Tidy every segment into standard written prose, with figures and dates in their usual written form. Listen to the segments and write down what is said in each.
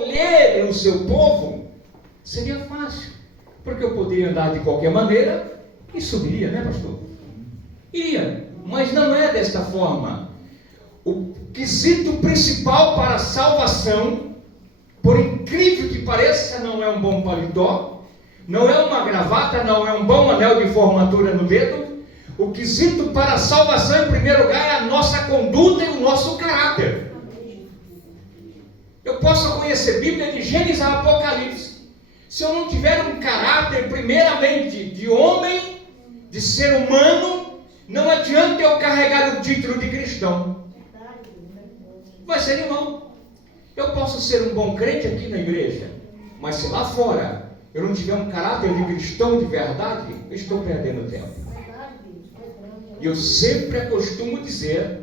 escolher o seu povo, seria fácil, porque eu poderia andar de qualquer maneira e subiria, né, pastor? Iria, mas não é desta forma. O quesito principal para a salvação, por incrível que pareça, não é um bom paletó, não é uma gravata, não é um bom anel de formatura no dedo. O quesito para a salvação, em primeiro lugar, é a nossa conduta e o nosso caráter. Eu posso conhecer Bíblia de Gênesis a Apocalipse. Se eu não tiver um caráter, primeiramente, de homem, de ser humano, não adianta eu carregar o título de cristão. Vai ser irmão. Eu posso ser um bom crente aqui na igreja, mas se lá fora eu não tiver um caráter de cristão de verdade, eu estou perdendo tempo. E eu sempre costumo dizer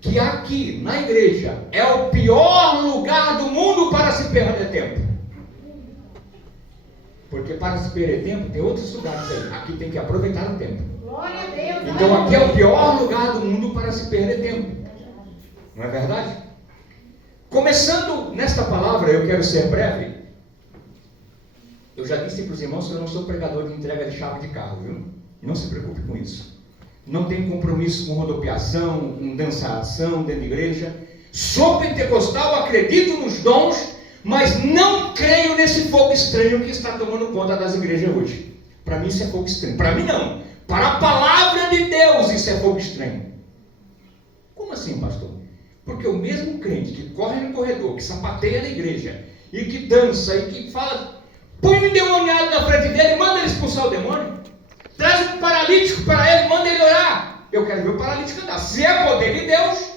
que aqui na igreja é o pior lugar do mundo para se perder tempo. Porque para se perder tempo tem outros lugares aí. Aqui tem que aproveitar o tempo. Glória a Deus. Então aqui é o pior lugar do mundo para se perder tempo. Não é verdade? Começando nesta palavra, eu quero ser breve. Eu já disse para os irmãos que eu não sou pregador de entrega de chave de carro, viu? Não se preocupe com isso. Não tenho compromisso com rodopiação, com dançação dentro da igreja. Sou pentecostal, acredito nos dons, mas não creio nesse fogo estranho que está tomando conta das igrejas hoje. Para mim isso é fogo estranho. Para mim não. Para a palavra de Deus isso é fogo estranho. Como assim, pastor? Porque o mesmo crente que corre no corredor, que sapateia na igreja, e que dança, e que fala, põe um endemoniado na frente dele, manda ele expulsar o demônio. Traz um paralítico para ele, manda ele orar. Eu quero ver o paralítico andar. Se é poder de Deus,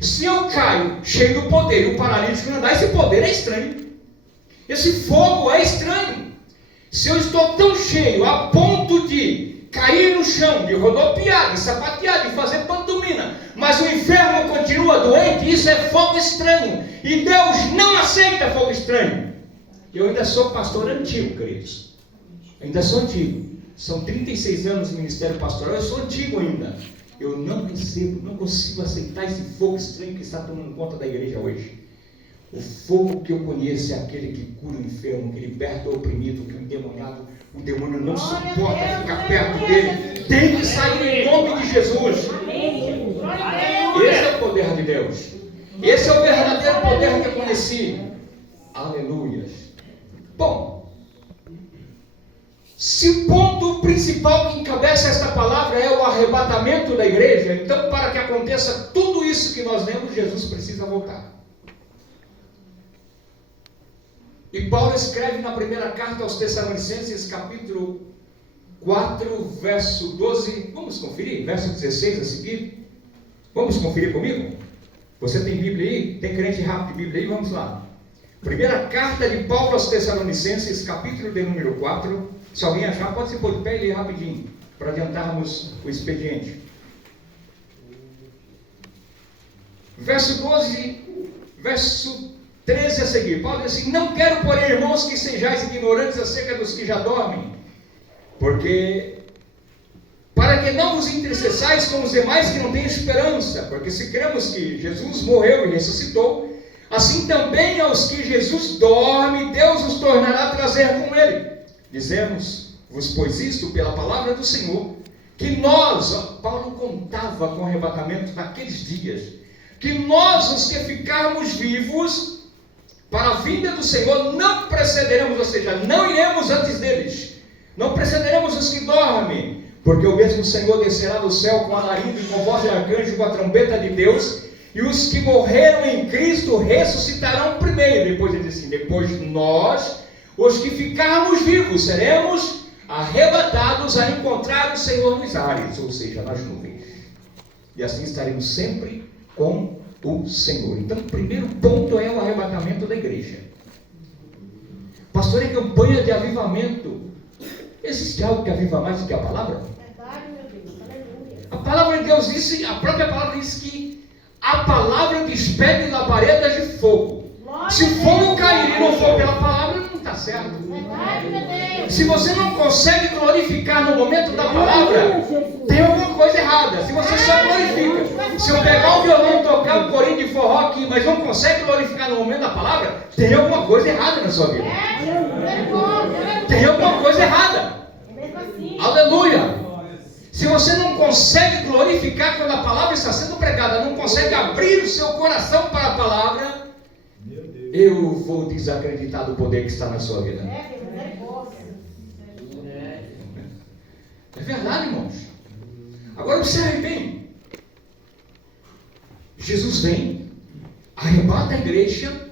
se eu caio cheio do poder e o paralítico andar, esse poder é estranho. Esse fogo é estranho. Se eu estou tão cheio a ponto de cair no chão, de rodopiar, de sapatear, de fazer pantomima, mas o enfermo continua doente, isso é fogo estranho. E Deus não aceita fogo estranho. Eu ainda sou pastor antigo, queridos. Ainda sou antigo. São 36 anos de ministério pastoral, eu sou antigo ainda. Eu não consigo aceitar esse fogo estranho que está tomando conta da igreja hoje. O fogo que eu conheço é aquele que cura o enfermo, que liberta o oprimido, que o endemoniado, o demônio não suporta ficar perto dele. Tem que sair em nome de Jesus. Esse é o poder de Deus. Esse é o verdadeiro poder que eu conheci. Aleluias. Bom, se o ponto principal que encabeça esta palavra é o arrebatamento da igreja, então para que aconteça tudo isso que nós lemos, Jesus precisa voltar. E Paulo escreve na primeira carta aos Tessalonicenses, capítulo 4, verso 12, vamos conferir, verso 16 a seguir. Vamos conferir comigo? Você tem Bíblia aí? Tem crente rápido de Bíblia aí? Vamos lá. Primeira carta de Paulo aos Tessalonicenses, capítulo de número 4. Se alguém achar, pode se pôr de pé e ler rapidinho, para adiantarmos o expediente. Verso 12, verso 13 a seguir. Paulo diz assim: não quero, porém, irmãos, que sejais ignorantes acerca dos que já dormem, porque para que não vos entristeçais com os demais que não têm esperança, porque se cremos que Jesus morreu e ressuscitou, assim também aos que Jesus dorme, Deus os tornará a trazer com ele. Dizemos-vos, pois, isto pela palavra do Senhor, que nós, Paulo contava com o arrebatamento naqueles dias, que nós, os que ficarmos vivos, para a vinda do Senhor, não precederemos, ou seja, não iremos antes deles, não precederemos os que dormem, porque o mesmo Senhor descerá do céu com alarido e com voz de arcanjo, com a trombeta de Deus, e os que morreram em Cristo ressuscitarão primeiro. Depois ele diz assim: depois nós, os que ficarmos vivos, seremos arrebatados a encontrar o Senhor nos ares, ou seja, nas nuvens. E assim estaremos sempre com o Senhor. Então, o primeiro ponto é o arrebatamento da igreja. Pastor, em campanha de avivamento, existe algo que aviva mais do que a palavra? A palavra de Deus disse, a própria palavra diz que a palavra despede labaredas de fogo. Se o fogo cair e não for pela palavra, não está certo. Se você não consegue glorificar no momento da palavra, tem alguma coisa errada. Se você só glorifica, se eu pegar o violão e tocar um corinho de forró aqui, mas não consegue glorificar no momento da palavra, tem alguma coisa errada na sua vida. Tem alguma coisa errada. Aleluia. Se você não consegue glorificar quando a palavra está sendo pregada, não consegue abrir o seu coração para a palavra, eu vou desacreditar do poder que está na sua vida. É verdade, irmãos. Agora observe bem. Jesus vem, arrebata a igreja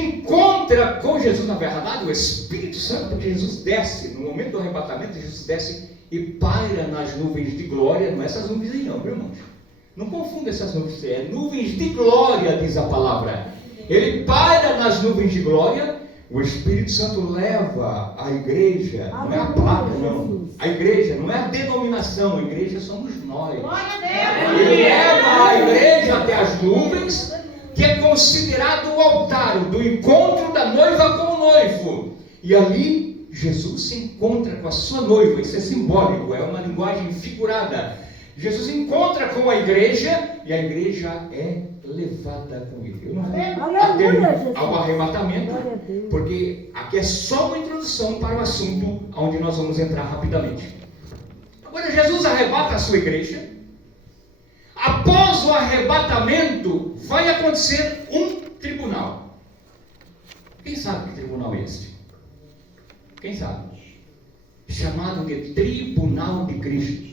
encontra com Jesus, na verdade, o Espírito Santo, porque Jesus desce, no momento do arrebatamento, Jesus desce e paira nas nuvens de glória. Não é essas nuvens aí não, viu, irmãos? Não confunda essas nuvens, é nuvens de glória, diz a palavra. Ele paira nas nuvens de glória. O Espírito Santo leva a igreja, não é a placa, não. A igreja não é a denominação, a igreja somos nós. Ele leva a igreja até as nuvens, que é considerado o altar do encontro da noiva com o noivo. E ali Jesus se encontra com a sua noiva. Isso é simbólico, é uma linguagem figurada. Jesus encontra com a igreja e a igreja é levada com ele. Eu não vou ao arrebatamento, porque aqui é só uma introdução para o assunto onde nós vamos entrar rapidamente. Agora Jesus arrebata a sua igreja. Após o arrebatamento vai acontecer um tribunal. Quem sabe que tribunal é este? Quem sabe? Chamado de Tribunal de Cristo.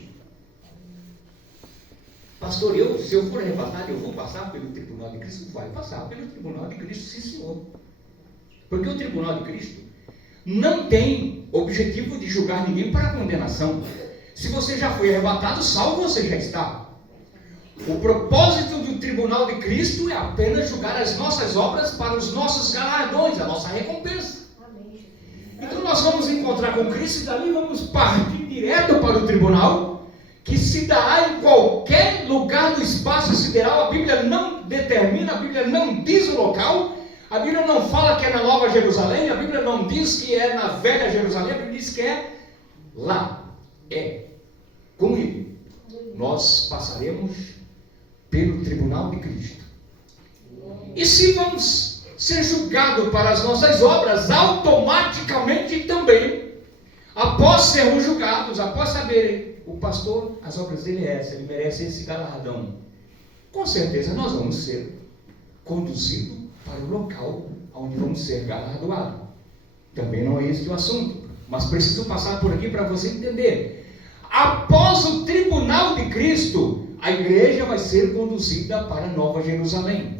Pastor, se eu for arrebatado, eu vou passar pelo Tribunal de Cristo? Vai passar pelo Tribunal de Cristo, sim, senhor. Porque o Tribunal de Cristo não tem objetivo de julgar ninguém para condenação. Se você já foi arrebatado, salvo você já está. O propósito do Tribunal de Cristo é apenas julgar as nossas obras para os nossos galardões, a nossa recompensa. Então nós vamos encontrar com Cristo e dali vamos partir direto para o tribunal, que se dará em qualquer lugar do espaço sideral. A Bíblia não determina, a Bíblia não diz o local, a Bíblia não fala que é na Nova Jerusalém, a Bíblia não diz que é na Velha Jerusalém, a Bíblia diz que é lá, é com ele. Nós passaremos pelo Tribunal de Cristo. E se vamos ser julgados para as nossas obras, automaticamente também, após sermos julgados, após saberem, o pastor, as obras dele é essa, ele merece esse galardão, com certeza nós vamos ser conduzidos para o local onde vamos ser galardoados. Também não é esse o assunto, mas preciso passar por aqui para você entender. Após o Tribunal de Cristo, a igreja vai ser conduzida para a Nova Jerusalém.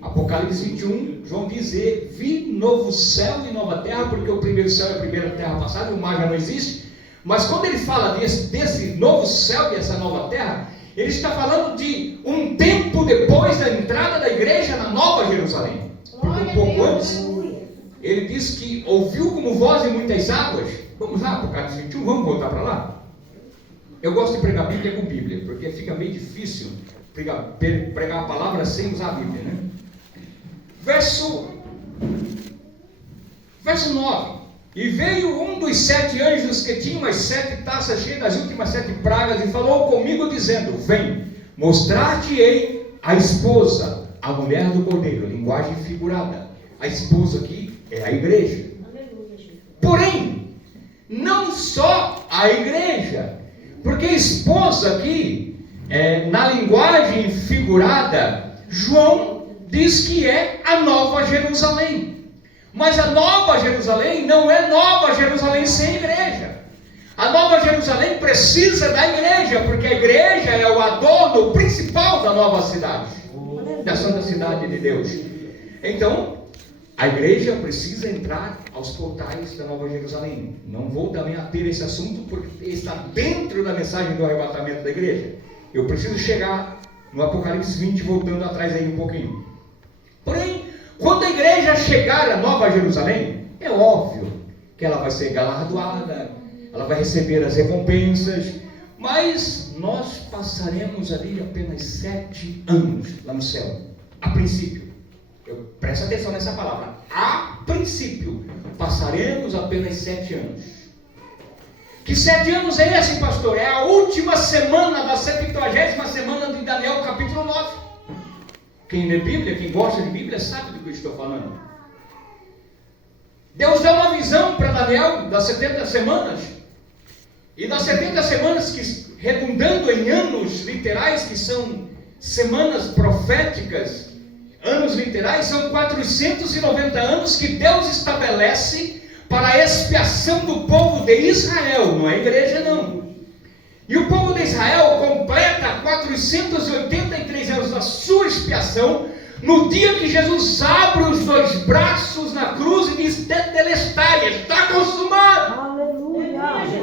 Apocalipse 21, João diz: vi novo céu e nova terra, porque o primeiro céu e a primeira terra passaram, o mar já não existe. Mas quando ele fala desse novo céu e essa nova terra, ele está falando de um tempo depois da entrada da igreja na Nova Jerusalém. Porque um pouco antes, ele diz que ouviu como voz de muitas águas. Vamos lá, Apocalipse 21, vamos voltar para lá? Eu gosto de pregar a Bíblia com Bíblia, porque fica meio difícil pregar a palavra sem usar a Bíblia, né? Verso 9. E veio um dos 7 anjos que tinham as 7 taças cheias das últimas 7 pragas e falou comigo dizendo: vem, mostrar-te-ei a esposa, a mulher do Cordeiro. Linguagem figurada. A esposa aqui é a igreja. Porém, não só a igreja, porque esposa aqui, na linguagem figurada, João diz que é a Nova Jerusalém. Mas a Nova Jerusalém não é Nova Jerusalém sem igreja. A Nova Jerusalém precisa da igreja, porque a igreja é o adorno principal da nova cidade, da santa cidade de Deus. Então, a igreja precisa entrar aos portais da Nova Jerusalém. Não vou também ater esse assunto, porque está dentro da mensagem do arrebatamento da igreja. Eu preciso chegar no Apocalipse 20, voltando atrás aí um pouquinho. Porém, quando a igreja chegar a Nova Jerusalém, é óbvio que ela vai ser galardoada, ela vai receber as recompensas, mas nós passaremos ali apenas 7 anos lá no céu, a princípio. Presta atenção nessa palavra, a princípio, passaremos apenas 7 anos. Que 7 anos é esse, pastor? É a última semana da 70ª semana de Daniel, capítulo 9. Quem lê Bíblia, quem gosta de Bíblia, sabe do que eu estou falando. Deus dá uma visão para Daniel das 70 semanas. E das 70 semanas, que, redundando em anos literais, que são semanas proféticas, anos literais, são 490 anos que Deus estabelece para a expiação do povo de Israel, não é a igreja não. E o povo de Israel completa 483 anos da sua expiação, no dia que Jesus abre os 2 braços na cruz e diz: tetelestai, está consumado. Aleluia!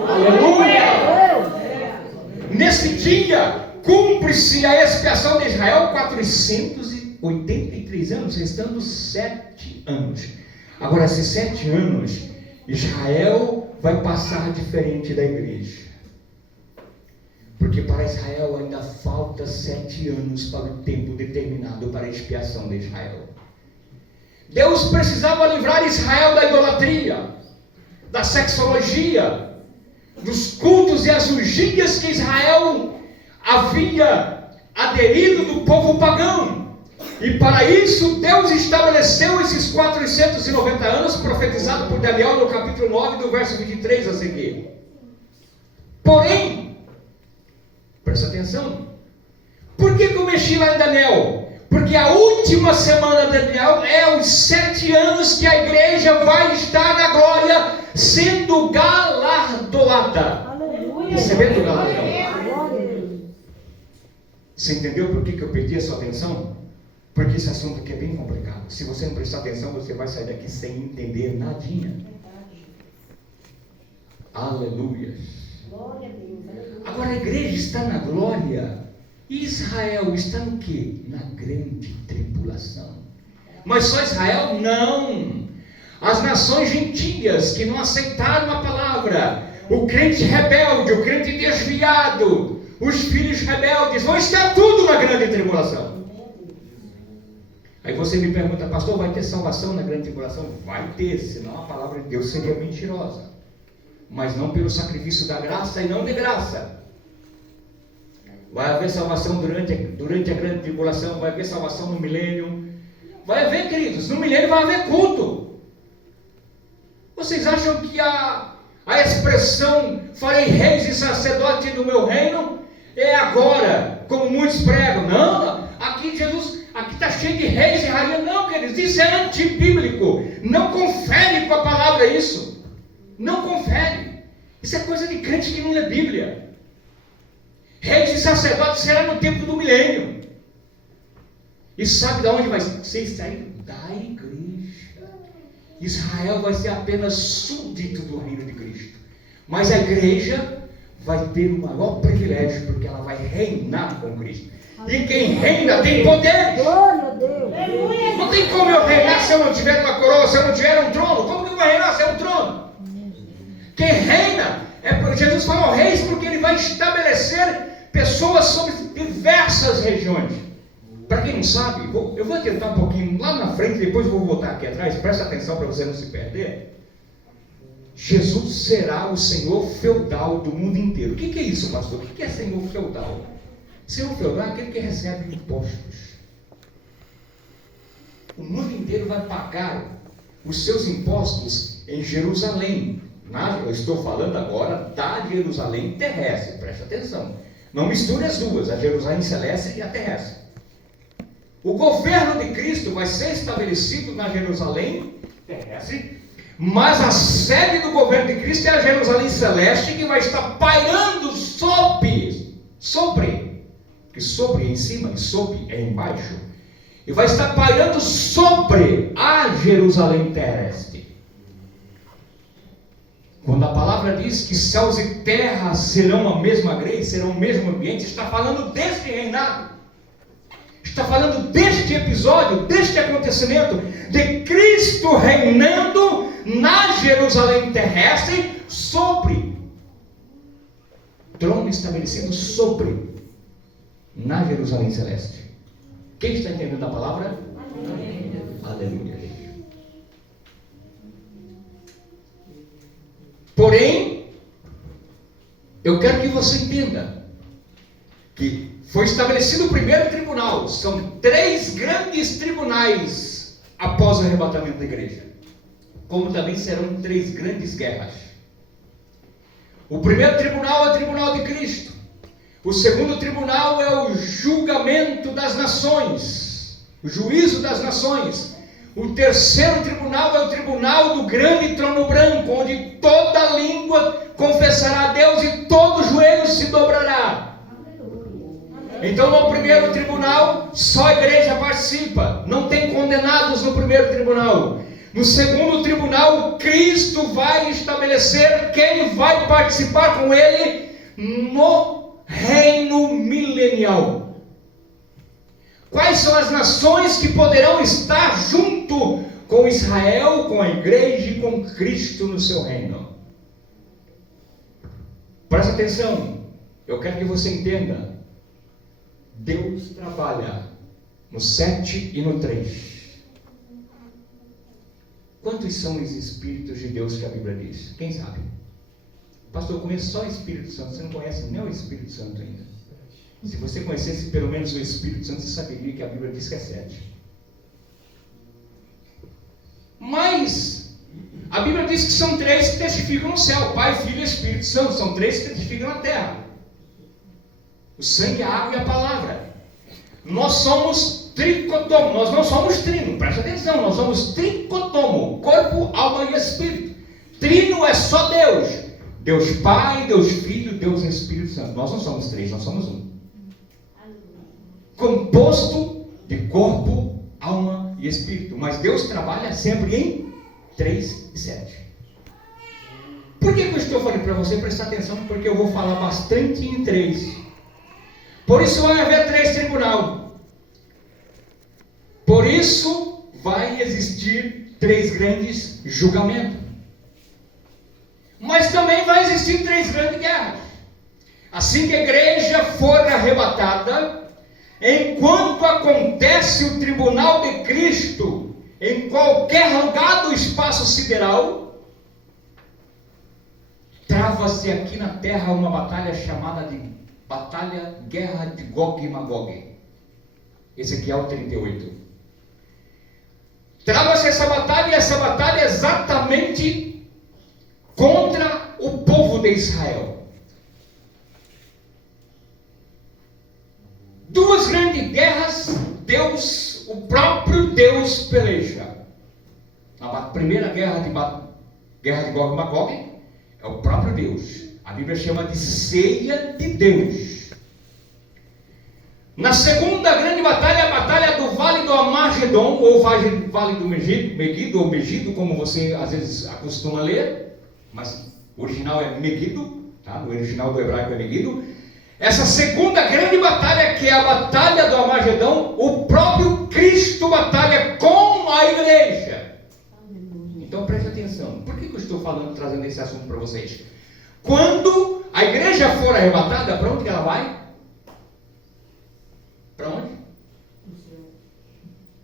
Aleluia! Nesse dia, cumpre-se a expiação de Israel, 483 anos, restando 7 anos. Agora, esses 7 anos, Israel vai passar diferente da igreja. Porque para Israel ainda falta 7 anos para o tempo determinado para a expiação de Israel. Deus precisava livrar Israel da idolatria, da sexologia, dos cultos e as urgias que Israel havia aderido do povo pagão. E para isso Deus estabeleceu esses 490 anos, profetizado por Daniel no capítulo 9, do verso 23 a seguir. Porém, presta atenção. Por que eu mexi lá em Daniel? Porque a última semana de Daniel é os 7 anos que a igreja vai estar na glória, sendo galardoada. Aleluia. Recebendo galardão. Você entendeu por que eu perdi a sua atenção? Porque esse assunto aqui é bem complicado. Se você não prestar atenção, você vai sair daqui sem entender nadinha. Aleluia. Agora a igreja está na glória, e Israel está no quê? Na grande tribulação. Mas só Israel? Não. As nações gentias que não aceitaram a palavra, o crente rebelde, o crente desviado, os filhos rebeldes, vão estar tudo na grande tribulação. Aí você me pergunta: pastor, vai ter salvação na grande tribulação? Vai ter, senão a palavra de Deus seria mentirosa. Mas não pelo sacrifício da graça e não de graça. Vai haver salvação durante a grande tribulação, vai haver salvação no milênio. Vai haver, queridos, no milênio vai haver culto. Vocês acham que a expressão farei reis e sacerdotes no meu reino é agora, como muitos pregam? Não, aqui Jesus, aqui está cheio de reis e rainhas. Não, queridos, isso é antibíblico. Não confere com a palavra isso. Não confere. Isso é coisa de crente que não lê Bíblia. Reis e sacerdotes será no tempo do milênio. E sabe de onde vai ser extraído? Da igreja. Israel vai ser apenas súdito do reino de Cristo. Mas a igreja vai ter o maior privilégio, porque ela vai reinar com Cristo. E quem reina tem poder. Glória a Deus. Não tem como eu reinar se eu não tiver uma coroa, se eu não tiver um trono. Como que eu vou reinar se é um trono? Quem reina, Jesus falou reis, porque ele vai estabelecer pessoas sobre diversas regiões. Para quem não sabe, eu vou tentar um pouquinho lá na frente, depois eu vou voltar aqui atrás, presta atenção para você não se perder. Jesus será o senhor feudal do mundo inteiro. O que é isso, pastor? O que é senhor feudal? Senhor feudal é aquele que recebe impostos. O mundo inteiro vai pagar os seus impostos em Jerusalém. Eu estou falando agora da Jerusalém terrestre, presta atenção. Não misture as duas, a Jerusalém celeste e a terrestre. O governo de Cristo vai ser estabelecido na Jerusalém terrestre, mas a sede do governo de Cristo é a Jerusalém celeste, que vai estar pairando sobre, que sobre é em cima e sob é embaixo, e vai estar pairando sobre a Jerusalém terrestre. Quando a palavra diz que céus e terra serão a mesma grei, serão o mesmo ambiente, está falando deste reinado. Está falando deste episódio, deste acontecimento, de Cristo reinando na Jerusalém terrestre, sobre, trono estabelecido sobre, na Jerusalém celeste. Quem está entendendo a palavra? Aleluia. Aleluia. eu quero que você entenda que foi estabelecido o primeiro tribunal. São 3 grandes tribunais após o arrebatamento da igreja. Como também serão 3 grandes guerras. O primeiro tribunal é o tribunal de Cristo. O segundo tribunal é o julgamento das nações, o juízo das nações. O terceiro tribunal é o tribunal do grande trono branco, onde toda língua confessará a Deus e todo joelho se dobrará. Então, no primeiro tribunal, só a igreja participa. Não tem condenados no primeiro tribunal. No segundo tribunal, Cristo vai estabelecer quem vai participar com Ele no reino milenial. Quais são as nações que poderão estar junto com Israel, com a igreja e com Cristo no seu reino? Presta atenção, eu quero que você entenda. Deus trabalha no 7 e no 3. Quantos são os Espíritos de Deus que a Bíblia diz? Quem sabe? Pastor, eu conheço só o Espírito Santo. Você não conhece nem o Espírito Santo ainda. Se você conhecesse pelo menos o Espírito Santo, você saberia que a Bíblia diz que é 7. Mas a Bíblia diz que são 3 que testificam no céu: Pai, Filho e Espírito Santo. São 3 que testificam na terra: o sangue, a água e a palavra. Nós somos tricotomo, nós não somos trino, presta atenção, nós somos tricotomo, corpo, alma e espírito. Trino é só Deus, Deus Pai, Deus Filho, Deus Espírito Santo. Nós não somos 3, nós somos um, composto de corpo, alma e espírito. Mas Deus trabalha sempre em 3 e 7. Por que eu estou falando para você prestar atenção? Porque eu vou falar bastante em 3. Por isso vai haver 3 tribunais. Por isso vai existir 3 grandes julgamentos. Mas também vai existir 3 grandes guerras. Assim que a igreja for arrebatada, enquanto acontece o tribunal de Cristo em qualquer lugar do espaço sideral, trava-se aqui na terra uma batalha chamada de Batalha, Guerra de Gog e Magog. Ezequiel 38. Trava-se essa batalha, e essa batalha é exatamente contra o povo de Israel. 2 grandes guerras, Deus, o próprio Deus peleja. A primeira guerra de Gog e Magog é o próprio Deus. A Bíblia chama de ceia de Deus. Na segunda grande batalha, a batalha do Vale do Armagedon, ou Vale do Megido, ou Megido, como você às vezes acostuma ler, mas o original é Megido, tá? O original do hebraico é Megido. Essa segunda grande batalha, que é a batalha do Armagedon, o próprio Cristo batalha com a igreja. Então preste atenção. Por que eu estou trazendo esse assunto para vocês? Quando a igreja for arrebatada, para onde que ela vai? Para onde?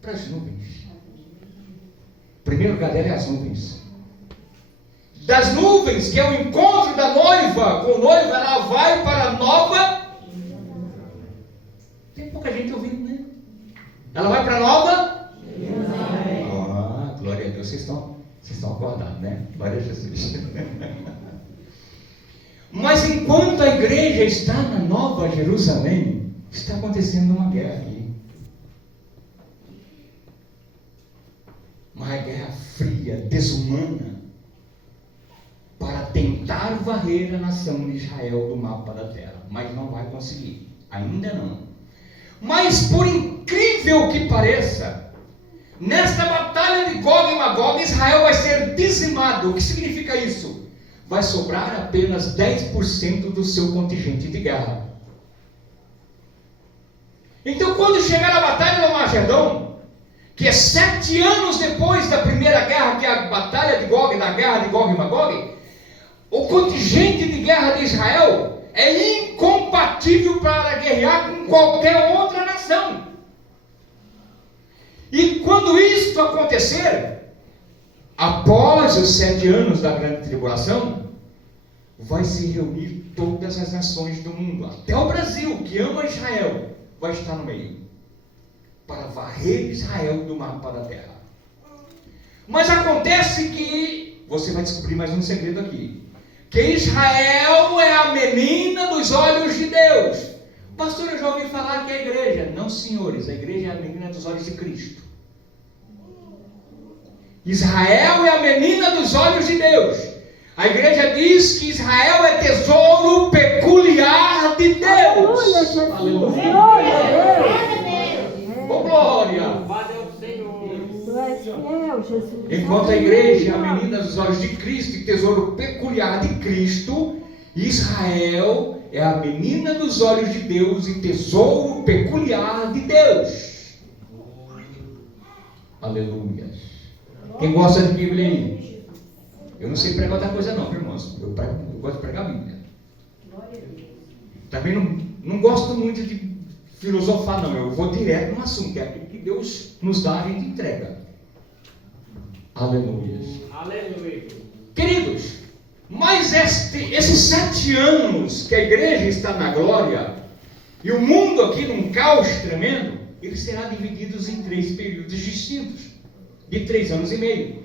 Para as nuvens. O primeiro lugar dela é as nuvens. Das nuvens, que é o encontro da noiva com o noivo, ela vai para a nova. Tem pouca gente ouvindo, né? Ela vai para a nova. Ah, glória a Deus. Vocês estão acordados, né? Glória a Jesus. Mas enquanto a igreja está na Nova Jerusalém, está acontecendo uma guerra aqui. Uma guerra fria, desumana, para tentar varrer a nação de Israel do mapa da terra. Mas não vai conseguir, ainda não. Mas por incrível que pareça, nesta batalha de Gog e Magog, Israel vai ser dizimado. O que significa isso? Vai sobrar apenas 10% do seu contingente de guerra. Então, quando chegar a batalha do Armagedon, que é 7 anos depois da primeira guerra, que é a batalha de Gog, da guerra de Gog e Magog, o contingente de guerra de Israel é incompatível para guerrear com qualquer outra nação. E quando isto acontecer, após os 7 anos da grande tribulação, vai se reunir todas as nações do mundo, até o Brasil, que ama Israel, vai estar no meio, para varrer Israel do mapa da terra. Mas acontece que, você vai descobrir mais um segredo aqui, que Israel é a menina dos olhos de Deus. Pastor, eu já ouvi falar que é a igreja. Não, senhores, a igreja é a menina dos olhos de Cristo. Israel é a menina dos olhos de Deus. A igreja diz que Israel é tesouro peculiar de Deus. Aleluia. Oh, glória. Enquanto a igreja é a menina dos olhos de Cristo e tesouro peculiar de Cristo, Israel é a menina dos olhos de Deus e tesouro peculiar de Deus. Aleluia. Quem gosta de Bíblia aí? Eu não sei pregar outra coisa não, irmãos. Eu gosto de pregar a Bíblia. Também não gosto muito de filosofar não. Eu vou direto no assunto, que é aquilo que Deus nos dá, a gente entrega. Aleluia. Aleluia. Queridos, mas esses 7 anos que a igreja está na glória e o mundo aqui num caos tremendo, ele será dividido em 3 períodos distintos, de 3 anos e meio.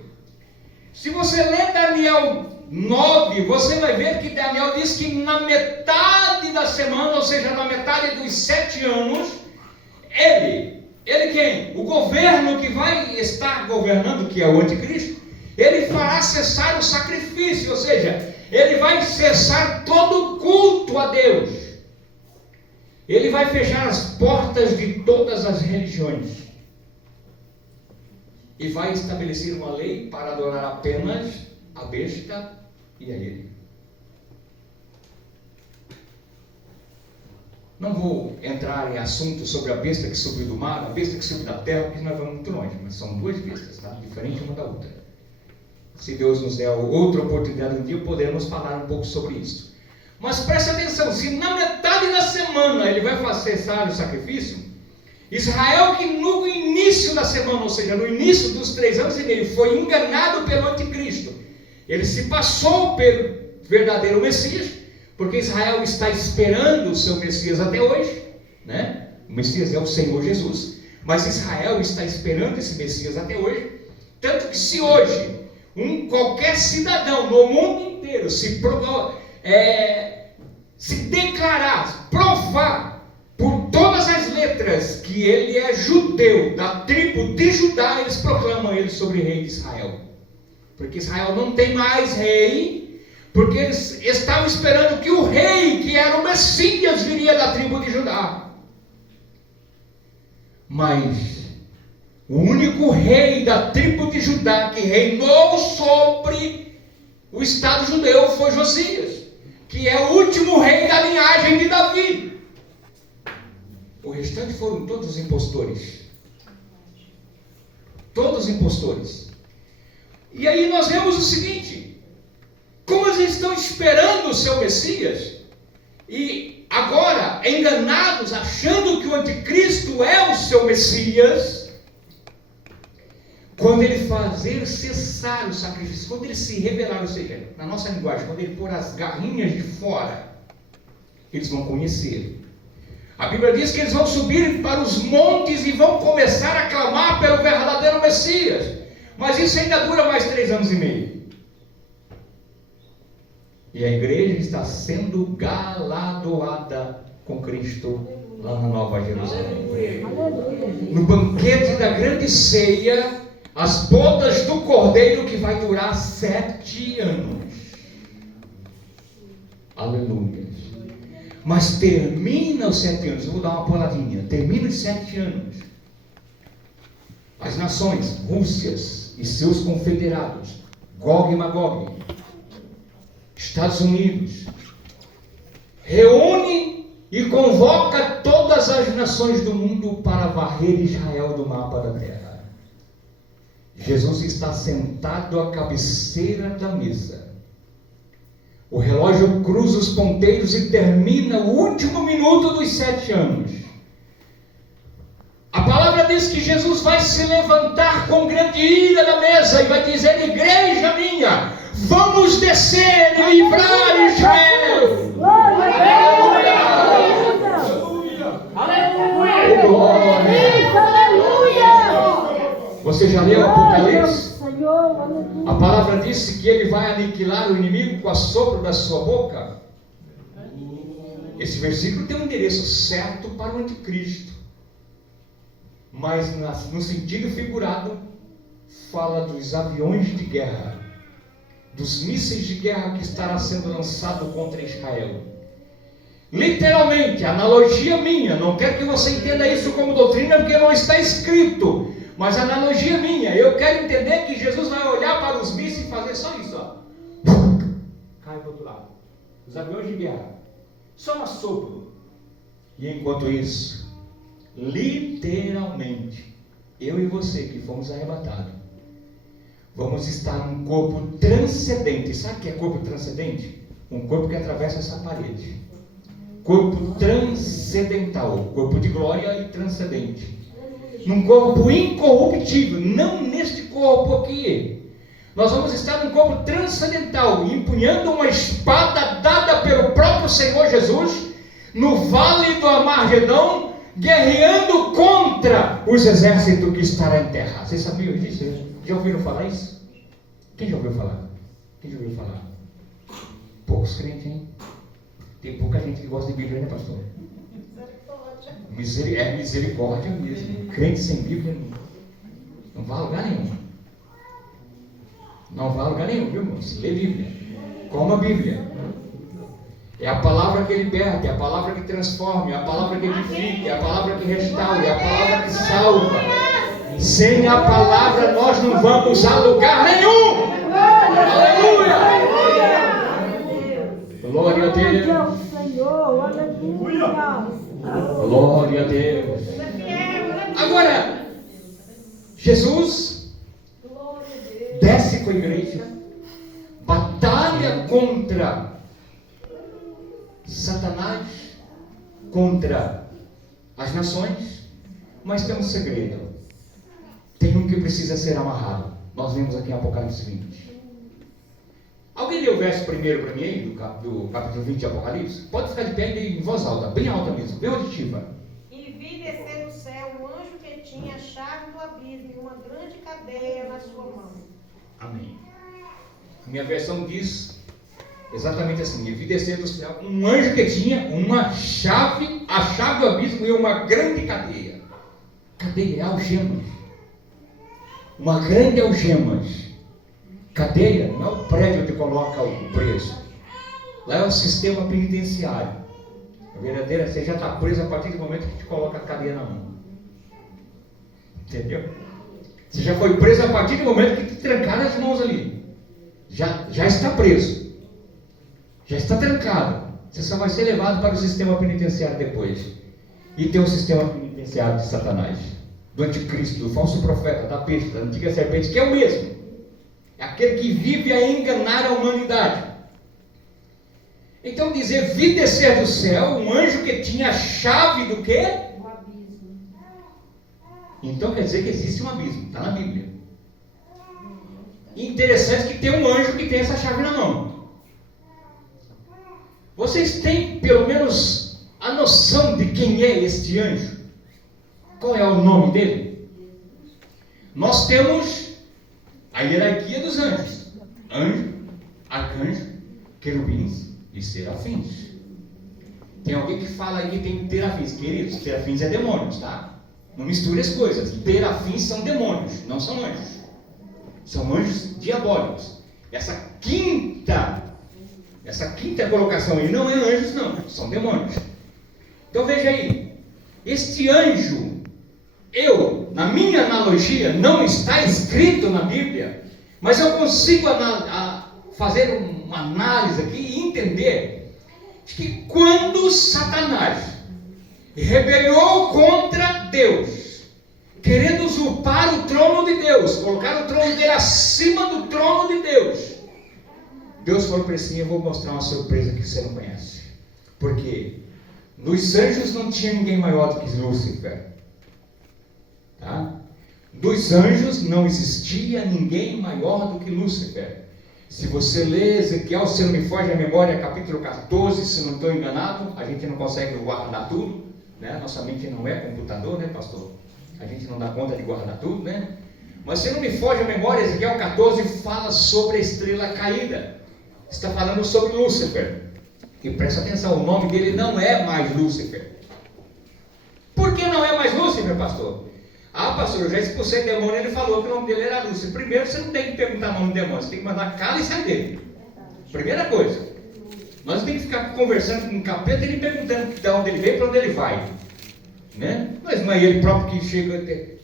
Se você ler Daniel 9, você vai ver que Daniel diz que na metade da semana, ou seja, na metade dos 7 anos, ele quem? O governo que vai estar governando, que é o anticristo, ele fará cessar o sacrifício, ou seja, ele vai cessar todo o culto a Deus. Ele vai fechar as portas de todas as religiões. E vai estabelecer uma lei para adorar apenas a besta e a ele. Não vou entrar em assuntos sobre a besta que subiu do mar, a besta que subiu da terra, porque nós vamos muito longe, mas são 2 bestas, tá? Diferente uma da outra. Se Deus nos der outra oportunidade um dia, poderemos falar um pouco sobre isso. Mas preste atenção, se na metade da semana ele vai cessar o sacrifício, Israel que no início da semana, ou seja, no início dos 3 anos e meio, foi enganado pelo anticristo. Ele se passou pelo verdadeiro Messias, porque Israel está esperando o seu Messias até hoje, né? O Messias é o Senhor Jesus, mas Israel está esperando esse Messias até hoje, tanto que se hoje qualquer cidadão no mundo inteiro se declarar, provar por todas as letras que ele é judeu, da tribo de Judá, eles proclamam ele sobre rei de Israel, porque Israel não tem mais rei, porque eles estavam esperando que o rei, que era o Messias, viria da tribo de Judá. Mas o único rei da tribo de Judá que reinou sobre o Estado judeu foi Josias, que é o último rei da linhagem de Davi. O restante foram todos impostores. Todos impostores. E aí nós vemos o seguinte: como eles estão esperando o seu Messias, e agora enganados, achando que o anticristo é o seu Messias, quando ele fazer cessar o sacrifício, quando ele se revelar, ou seja, na nossa linguagem, quando ele pôr as garrinhas de fora, eles vão conhecer. A Bíblia diz que eles vão subir para os montes e vão começar a clamar pelo verdadeiro Messias. Mas isso ainda dura mais 3 anos e meio. E a igreja está sendo galardoada com Cristo lá na Nova Jerusalém. No banquete da grande ceia, as bodas do Cordeiro, que vai durar 7 anos. Aleluia. Mas termina os 7 anos, eu vou dar uma puladinha, termina os 7 anos. As nações, Rússias e seus confederados, Gog e Magog, Estados Unidos, reúne e convoca todas as nações do mundo para varrer Israel do mapa da terra. Jesus está sentado à cabeceira da mesa. O relógio cruza os ponteiros e termina o último minuto dos 7 anos. A palavra diz que Jesus vai se levantar com grande ira da mesa e vai dizer: igreja minha, vamos descer descer e livrar Israel. Oh, glória! Você já leu Apocalipse? A palavra disse que ele vai aniquilar o inimigo com o assopro da sua boca. Esse versículo tem um endereço certo para o anticristo, mas no sentido figurado fala dos aviões de guerra, dos mísseis de guerra que estará sendo lançado contra Israel. Literalmente, analogia minha, não quero que você entenda isso como doutrina, porque não está escrito, mas analogia minha, eu quero entender que Jesus vai olhar para os mísseis e fazer só isso, ó. Cai para o outro lado. Os aviões de guerra, só um assopro. E enquanto isso, literalmente, eu e você que fomos arrebatados, vamos estar num corpo transcendente. Sabe o que é corpo transcendente? Um corpo que atravessa essa parede. Corpo transcendental, corpo de glória e transcendente. Num corpo incorruptível, não neste corpo aqui. Nós vamos estar num corpo transcendental, empunhando uma espada dada pelo próprio Senhor Jesus, no vale do Amargedão, guerreando contra os exércitos que estarão em terra. Vocês sabiam disso? Já ouviram falar isso? Quem já ouviu falar? Quem já ouviu falar? Poucos crentes, hein? Tem pouca gente que gosta de Bíblia, né, pastor? É misericórdia mesmo. Crente sem Bíblia não vai a lugar nenhum. Não vai a lugar nenhum, viu, irmão? Se lê Bíblia, coma a Bíblia. É a palavra que liberta, é a palavra que transforma, é a palavra que edifica, é a palavra que restaura, é a palavra que salva. Sem a palavra nós não vamos a lugar nenhum. Aleluia! Glória a Deus. Glória a Deus. Agora, Jesus desce com a igreja, batalha contra Satanás, contra as nações, mas tem um segredo. Tem um que precisa ser amarrado. Nós vemos aqui em Apocalipse 20. Alguém leu o verso primeiro para mim aí, do capítulo 20 de Apocalipse? Pode ficar de pé e em voz alta, bem alta mesmo, bem auditiva. E vi descer do céu um anjo que tinha a chave do abismo e uma grande cadeia na sua mão. Amém. Minha versão diz exatamente assim: e vi descer do céu um anjo que tinha uma chave, a chave do abismo e uma grande cadeia. Cadeia é algemas. Uma grande algemas. Cadeia não é o prédio onde coloca o preso. Lá é o sistema penitenciário. A verdadeira, você já está preso a partir do momento que te coloca a cadeia na mão. Entendeu? Você já foi preso a partir do momento que te trancaram as mãos ali. Já está preso. Já está trancado. Você só vai ser levado para o sistema penitenciário depois. E tem o sistema penitenciário de Satanás, do anticristo, do falso profeta, da besta, da antiga serpente, que é o mesmo. É aquele que vive a enganar a humanidade. Então dizer, vi descer do céu um anjo que tinha a chave do quê? O abismo. Então quer dizer que existe um abismo, está na Bíblia. E interessante que tem um anjo que tem essa chave na mão. Vocês têm pelo menos a noção de quem é este anjo? Qual é o nome dele? Nós temos a hierarquia dos anjos: anjo, arcanjo, querubins e serafins. Tem alguém que fala aí que tem terafins. Queridos, terafins é demônios, tá? Não misture as coisas. Terafins são demônios, não são anjos. São anjos diabólicos. Essa quinta colocação aí não é anjos, não, são demônios. Então veja aí, este anjo, na minha analogia, não está escrito na Bíblia, mas eu consigo fazer uma análise aqui e entender que quando Satanás rebelou contra Deus, querendo usurpar o trono de Deus, colocar o trono dele acima do trono de Deus, Deus falou para assim: eu vou mostrar uma surpresa que você não conhece. Porque nos anjos não tinha ninguém maior do que Lúcifer. Tá? Dos anjos não existia ninguém maior do que Lúcifer. Se você lê Ezequiel, se não me foge a memória, capítulo 14, se não estou enganado, a gente não consegue guardar tudo, né? Nossa mente não é computador, né, pastor? A gente não dá conta de guardar tudo, né? Mas se não me foge a memória, Ezequiel 14 fala sobre a estrela caída. Está falando sobre Lúcifer. E presta atenção, o nome dele não é mais Lúcifer. Por que não é mais Lúcifer, pastor? Ah, pastor, eu já expulsei o demônio, ele falou que o nome dele era Lúcifer. Primeiro, você não tem que perguntar o nome do demônio, você tem que mandar cala e sai dele. Primeira coisa. Nós temos que ficar conversando com o capeta e ele perguntando de onde ele veio e para onde ele vai. Né? Mas não é ele próprio que chega de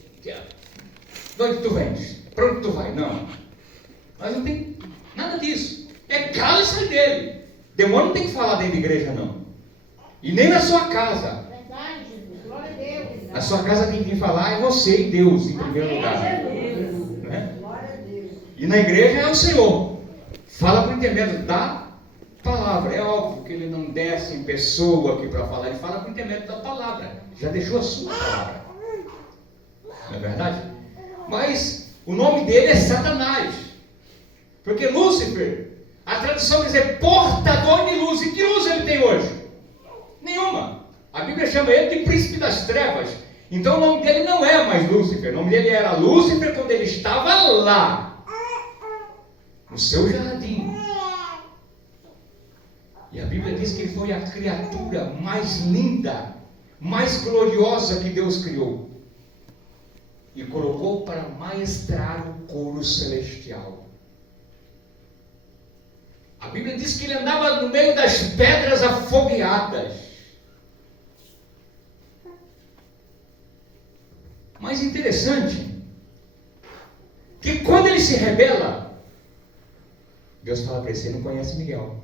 onde tu vens? Para onde tu vai? Não. Mas não tem nada disso. É cala e sai dele. Demônio não tem que falar dentro da igreja, não. E nem na sua casa. Glória a Deus. Na sua casa quem tem que falar é você e Deus, em primeiro lugar. Né? E na igreja é o Senhor. Fala por intermédio da palavra. É óbvio que ele não desce em pessoa aqui para falar, ele fala por intermédio da palavra. Já deixou a sua palavra. Não é verdade? Mas o nome dele é Satanás. Porque Lúcifer, a tradução quer dizer portador de luz. E que luz ele tem hoje? Nenhuma. A Bíblia chama ele de príncipe das trevas. Então o nome dele não é mais Lúcifer. O nome dele era Lúcifer quando ele estava lá, no seu jardim. E a Bíblia diz que ele foi a criatura mais linda, mais gloriosa que Deus criou. E colocou para maestrar o coro celestial. A Bíblia diz que ele andava no meio das pedras afogueadas. Mas interessante, que quando ele se rebela, Deus fala para ele: você não conhece Miguel.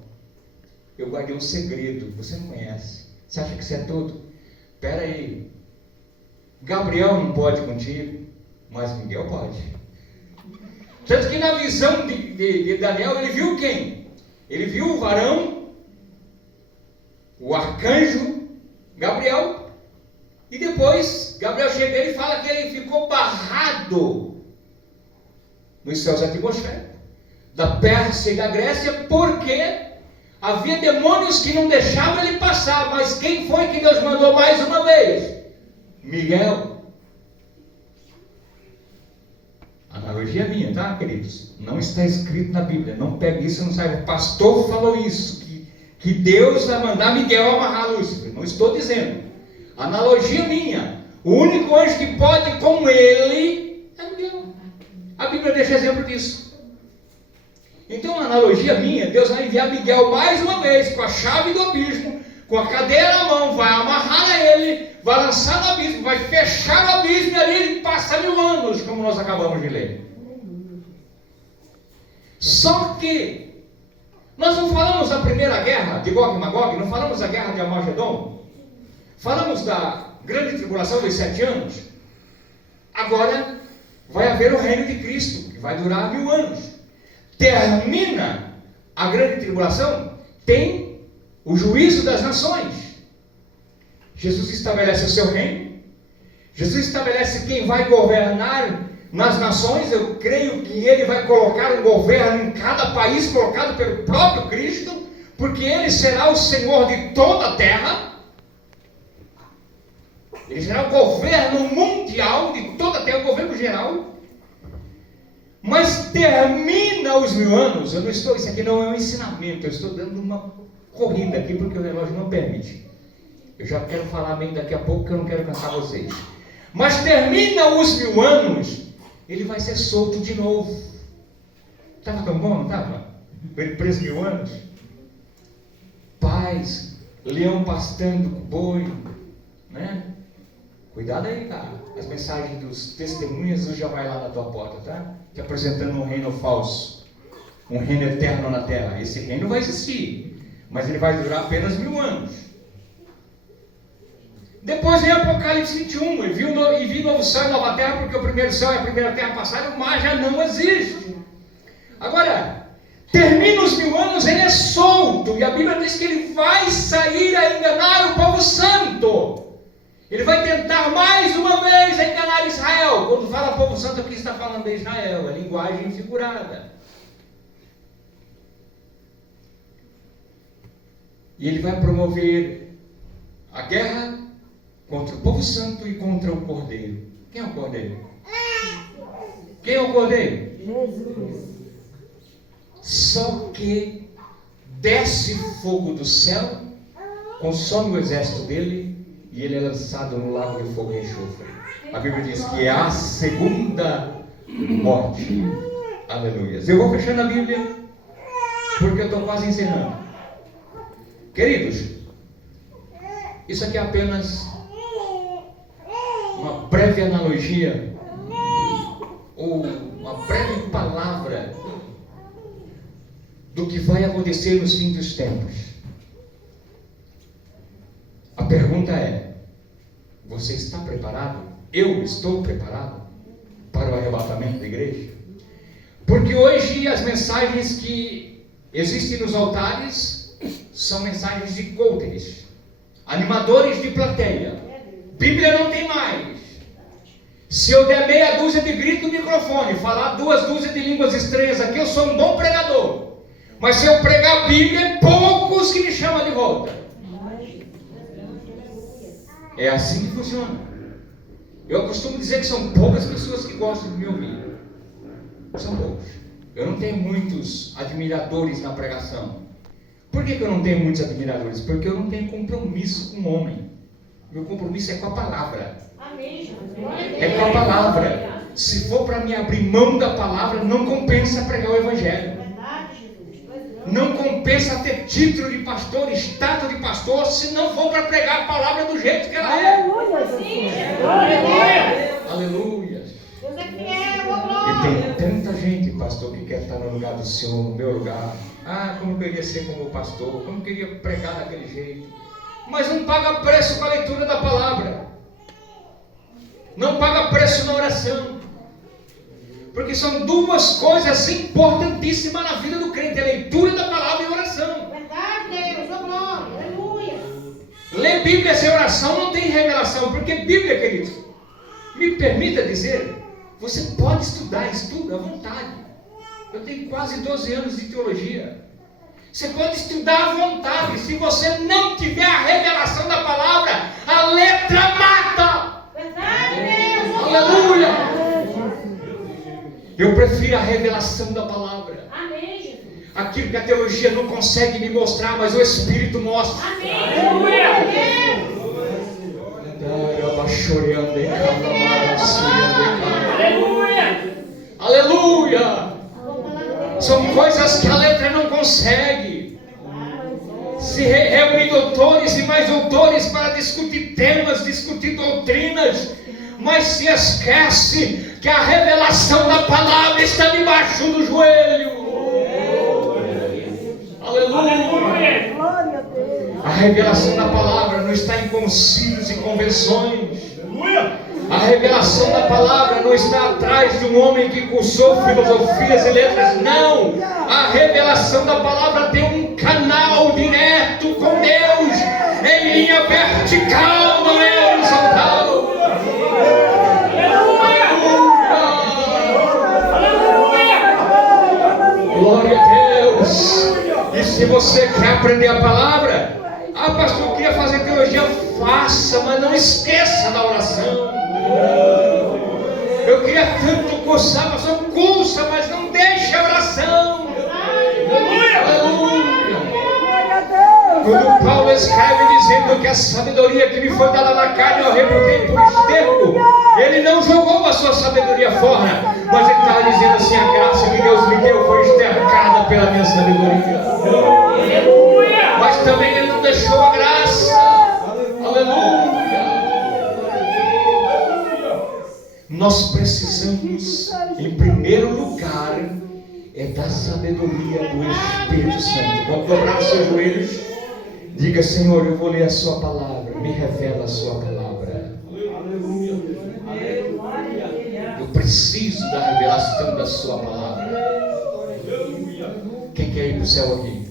Eu guardei um segredo, você não conhece. Você acha que você é tudo? Espera aí. Gabriel não pode contigo, mas Miguel pode. Tanto que na visão de Daniel, ele viu quem? Ele viu o varão, o arcanjo Gabriel, e depois Gabriel chega e fala que ele ficou barrado nos céus atmosféricos da Pérsia e da Grécia, porque havia demônios que não deixavam ele passar. Mas quem foi que Deus mandou mais uma vez? Miguel. Analogia minha, tá, queridos? Não está escrito na Bíblia. Não pegue isso, não saiba. O pastor falou isso, que Deus vai mandar Miguel amarrar Lúcifer. Não estou dizendo. Analogia minha. O único anjo que pode com ele é Miguel. A Bíblia deixa exemplo disso. Então, a analogia minha, Deus vai enviar Miguel mais uma vez com a chave do abismo, com a cadeira na mão, vai amarrar a ele, vai lançar no abismo, vai fechar o abismo e ali ele passa 1000 anos, como nós acabamos de ler. Só que nós não falamos da primeira guerra de Gog e Magog, não falamos da guerra de Armagedon, falamos da grande tribulação dos 7 anos. Agora vai haver o reino de Cristo, que vai durar 1000 anos. Termina a grande tribulação, tem o juízo das nações. Jesus estabelece o seu reino, Jesus estabelece quem vai governar nas nações. Eu creio que ele vai colocar um governo em cada país, colocado pelo próprio Cristo, porque ele será o Senhor de toda a terra. Ele será o governo mundial de toda a terra, o governo geral. Mas termina os 1000 anos. Isso aqui não é um ensinamento, eu estou dando uma corrida aqui porque o relógio não permite. Eu já quero falar bem daqui a pouco, que eu não quero cansar vocês. Mas termina os 1000 anos, ele vai ser solto de novo. Estava tão bom, não estava? Ele preso 1000 anos. Paz, leão pastando com boi, né? Cuidado aí, cara. As mensagens dos testemunhas já vai lá na tua porta, tá? Te apresentando um reino falso, um reino eterno na terra. Esse reino vai existir, mas ele vai durar apenas 1000 anos. Depois vem Apocalipse 21, e vi novo céu e nova terra, porque o primeiro céu e a primeira terra passaram, o mar já não existe. Agora, termina os 1000 anos, ele é solto, e a Bíblia diz que ele vai sair a enganar o povo santo. Ele vai tentar mais uma vez enganar Israel. Quando fala povo santo, aqui está falando de Israel, é linguagem figurada. E ele vai promover a guerra contra o povo santo e contra o cordeiro. Quem é o cordeiro? Quem é o cordeiro? Jesus. Só que desce fogo do céu, consome o exército dele e ele é lançado no lago de fogo e enxofre. A Bíblia diz que é a segunda morte. Aleluia. Eu vou fechando a Bíblia porque eu estou quase encerrando. Queridos, isso aqui é apenas uma breve analogia ou uma breve palavra do que vai acontecer nos fins dos tempos. A pergunta é: você está preparado? Eu estou preparado para o arrebatamento da igreja? Porque hoje as mensagens que existem nos altares são mensagens de coaches, animadores de plateia. Bíblia não tem mais. Se eu der meia dúzia de gritos no microfone, falar 2 dúzias de línguas estranhas aqui, eu sou um bom pregador. Mas se eu pregar a Bíblia, é poucos que me chamam de volta. É assim que funciona. Eu costumo dizer que são poucas pessoas que gostam de me ouvir. São poucos. Eu não tenho muitos admiradores na pregação. Por que eu não tenho muitos admiradores? Porque eu não tenho compromisso com o homem. Meu compromisso é com a palavra. É com a palavra. Se for para me abrir mão da palavra, não compensa pregar o evangelho. Não compensa ter título de pastor, status de pastor, se não for para pregar a palavra do jeito que ela é. Aleluia. E tem tanta gente, pastor, que quer estar no lugar do Senhor, no meu lugar. Ah, como eu queria ser como pastor, como eu queria pregar daquele jeito. Mas não paga preço com a leitura da palavra. Não paga preço na oração. Porque são 2 coisas importantíssimas na vida do crente: a leitura da palavra e a oração. Verdade, Deus, ô glória, aleluia. Ler Bíblia sem oração não tem revelação. Porque Bíblia, queridos, me permita dizer, você pode estudar, estuda à vontade. Eu tenho quase 12 anos de teologia. Você pode estudar à vontade. Se você não tiver a revelação da palavra, a letra mata. Verdade, Deus, ô Aleluia. Eu prefiro a revelação da palavra. Amém, Jesus. Aquilo que a teologia não consegue me mostrar, mas o Espírito mostra. Amém. Aleluia. Aleluia. São coisas que a letra não consegue. Se reúne doutores e mais doutores para discutir temas, discutir doutrinas, mas se esquece que a revelação da palavra está debaixo do joelho. Aleluia. A revelação da palavra não está em concílios e convenções. A revelação da palavra não está atrás de um homem que cursou filosofias e letras. Não. A revelação da palavra tem um canal direto com Deus, em linha vertical, não é horizontal. Glória a Deus. E se você quer aprender a palavra, pastor, eu queria fazer teologia, faça, mas não esqueça da oração. Eu queria tanto cursar, pastor, cursa, mas não deixe a oração. Aleluia. Quando Paulo escreve dizendo que a sabedoria que me foi dada na carne eu reputei por esterco, ele não jogou a sua sabedoria fora, mas ele estava dizendo assim: a graça que Deus me deu foi estercada pela minha sabedoria. Mas também ele não deixou a graça. Aleluia. Nós precisamos, em primeiro lugar, da sabedoria do Espírito Santo. Vamos dobrar os seus joelhos. Diga: Senhor, eu vou ler a sua palavra. Me revela a sua palavra. Eu preciso da revelação da sua palavra. Quem quer ir para o céu aqui?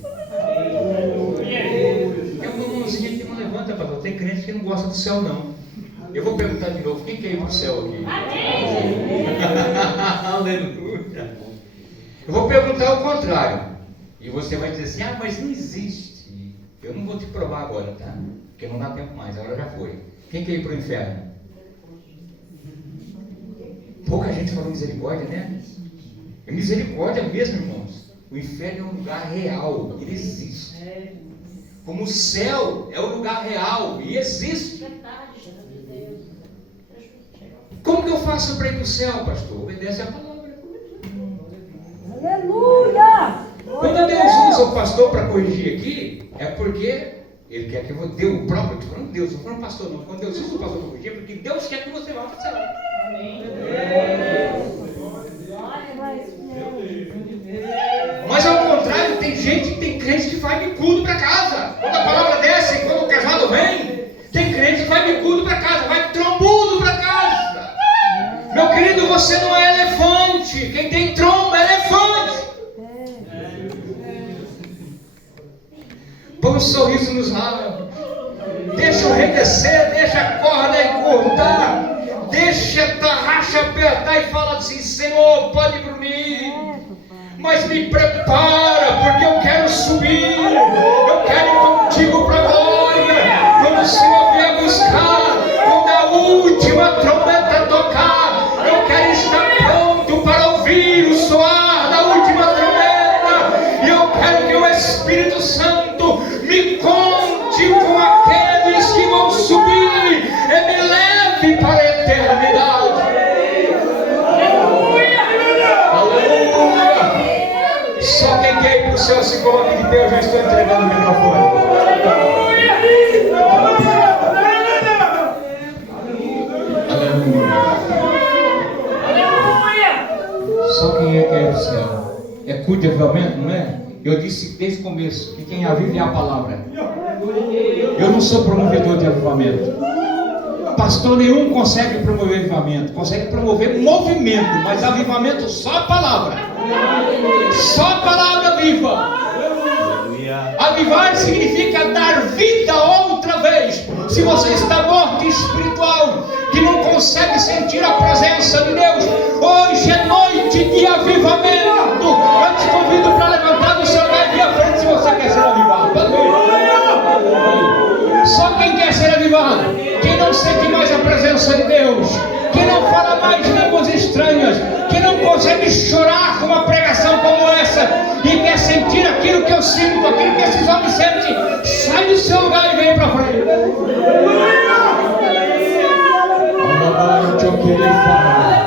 Tem uma mãozinha que não levanta, pastor. Tem crente que não gosta do céu, não. Eu vou perguntar de novo: quem quer ir para o céu aqui? Aleluia. Eu vou perguntar o contrário. E você vai dizer assim: mas não existe. Eu não vou te provar agora, tá? Porque não dá tempo mais, a hora já foi. Quem quer ir para o inferno? Pouca gente falou misericórdia, né? É misericórdia mesmo, irmãos. O inferno é um lugar real, ele existe. Como o céu é um lugar real e existe. Como que eu faço para ir para o céu, pastor? Obedece a palavra. Aleluia! Quando Deus usa o pastor para corrigir aqui, é porque Ele quer que você dê o próprio. Estou falando Deus, não estou falando pastor, não. Quando Deus usa o pastor para corrigir, é porque Deus quer que você vá para o céu. Mas ao contrário, tem crente que vai bicudo para casa. Quando a palavra desce, quando o casado vem, tem crente que vai bicudo para casa, vai trombudo para casa. Meu querido, você não é elefante. Quem tem trombo é elefante. Põe um sorriso nos lábios. Deixa o rei descer, deixa a corda encurtar. Deixa a tarraxa apertar e fala assim: Senhor, pode ir por mim. Mas me prepara, porque eu quero subir. Eu quero ir contigo para a glória. Quando o Senhor vier buscar, quando a última trombeta tocar, eu quero estar pronto para ouvir o soar da última trombeta. E eu quero que o Espírito Santo me conte com aqueles que vão subir e me leve para a eternidade. Só quem quer ir para o céu se coloque de pé. Eu já estou entregando o microfone. Aleluia. Só quem quer ir para o céu. É culto de avivamento, não é? Eu disse desde o começo que quem aviva é a palavra. Eu não sou promovedor de avivamento. Pastor nenhum consegue promover avivamento. Consegue promover movimento, mas avivamento só a palavra. Só a palavra viva. Avivar significa dar vida outra vez. Se você está morto espiritual, que não consegue sentir a presença de Deus, hoje é noite de avivamento. Eu te convido para levantar do seu lugar e vir à frente se você quer ser avivado. Só quem quer ser avivado, quem não sente mais a presença de Deus, quem não fala mais línguas estranhas, que não consegue chorar com uma pregação como essa e quer sentir aquilo que eu sinto, aquilo que esses homens sentem, sai do seu lugar e vem para frente.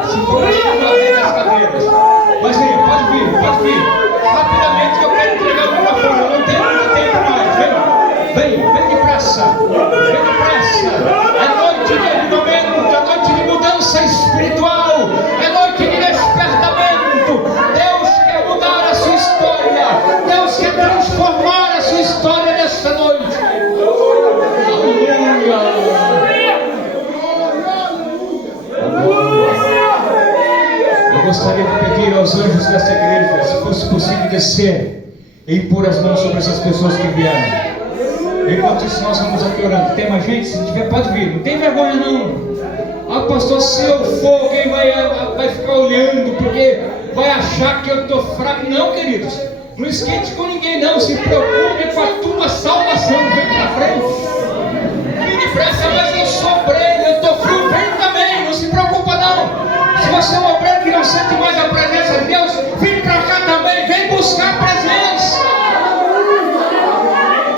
Se for as cadeiras, mas venha, pode vir. Rapidamente eu quero entregar o microfone, eu não tenho muito tempo mais. Vem depressa. É noite de avivamento, é noite de mudança espiritual, é noite de despertamento. Deus quer mudar a sua história. Deus quer transformar a sua história nesta noite. Eu gostaria de pedir aos anjos dessa igreja, se fosse possível, descer e impor as mãos sobre essas pessoas que vieram. Enquanto isso, nós vamos aqui orando. Tem mais gente? Se tiver, pode vir. Não tem vergonha, não. Ah, pastor, se eu for, alguém vai ficar olhando, porque vai achar que eu estou fraco. Não, queridos. Não esquente com ninguém, não. Se preocupe com a tua salvação. Vem para frente. Vem depressa, mas eu sou obreiro. Eu estou frio. Vem também. Não se preocupa, não. Se você é um obreiro que não sente mais a presença de Deus, vem para cá também. Vem buscar a presença.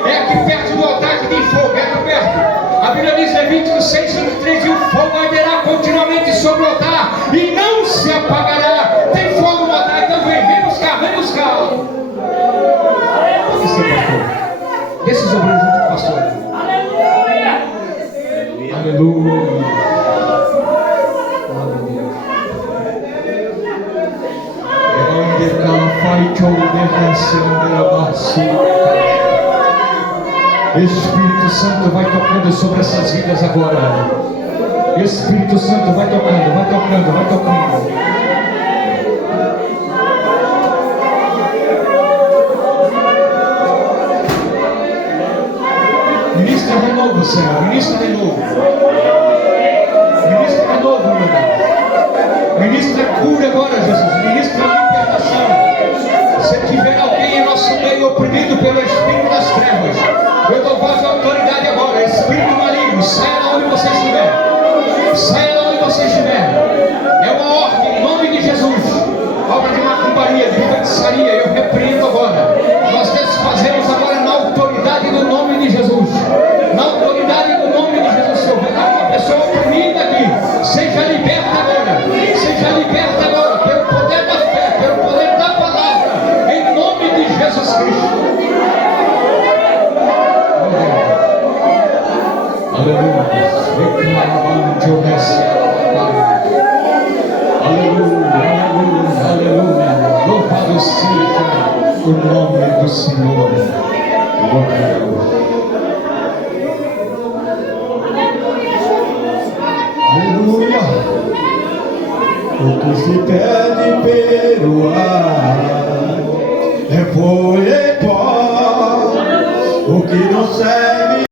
É aqui perto do altar que tem fogo, é aqui perto. A Bíblia diz, Levítico 6:23, e o fogo arderá continuamente sobre o altar e não se apagará. Tem fogo no altar, então vem buscar. Pode ser, pastor. Desce os obreiros junto com o pastor. Aleluia. Espírito Santo vai tocando sobre essas vidas agora. Espírito Santo vai tocando. Ministra renovo, Senhor. Ministra renovo, meu Deus. Ministra cura agora, Jesus. Ministra libertação. Se tiver alguém em nosso meio oprimido pelo espírito das trevas, eu Senhor. Glória a Deus. Aleluia. O que se pede perdoar é foi em pó. O que não serve